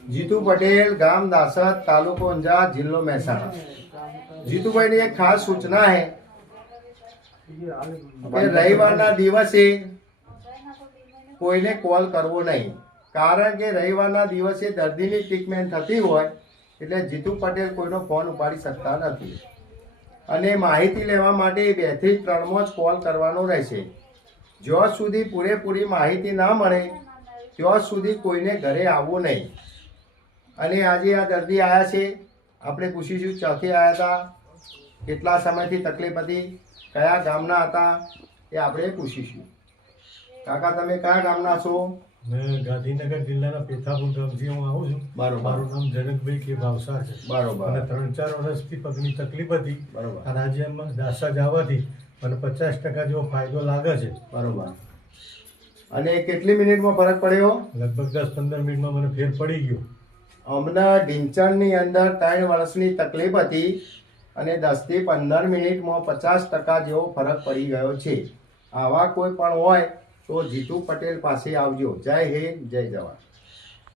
જીતુ પટેલ, ગામ દાસદ, તાલુકો ઊંઝા, જિલ્લો મહેસાણા। જીતુભાઈની એક ખાસ સૂચના है કે રવિવારના દિવસે કોઈને કોલ કરવો નહીં, કારણ કે રવિવારના દિવસે દર્દીની ટ્રીટમેન્ટ થતી હોય એટલે જીતુ પટેલ કોઈનો ફોન ઉપાડી શકતા નથી અને માહિતી લેવા માટે 2 થી 3 માં જ કોલ કરવાનો રહેશે। જ્યાં સુધી પૂરેપૂરી માહિતી ના મળે ત્યાં સુધી કોઈને ઘરે આવવું નહીં। અને આજે આ દર્દી આવ્યા છે, આપણે પૂછીશું ક્યાંથી આવ્યા હતા, કેટલા સમયથી તકલીફ હતી, કયા ગામના હતા, એ આપણે પૂછીશું। કાકા, તમે કયા ગામના છો? मैं गांधीनगर जिल्लाના પેથાપુર ગામથી હું આવું છું। બરોબર। મારું નામ જનકભાઈ કે ભાવસાર છે। બરોબર। મને 3-4 વર્ષથી પગની તકલીફ હતી। બરોબર। અને આજે દાસા જવાથી મને 50% જેવો ફાયદો લાગે છે। બરોબર। અને કેટલી મિનિટમાં ફરક પડ્યો? લગભગ 10-15 મિનિટમાં મને ફેર પડી ગયો। અમને ઢીંચણની અંદર 3 વર્ષની તકલીફ હતી અને 10 થી 15 મિનિટમાં 50% જેવો ફરક પડી ગયો છે। આવા કોઈ પણ હોય તો જીતુ પટેલ પાસે આવજો। જય હિન્દ, જય જવાન।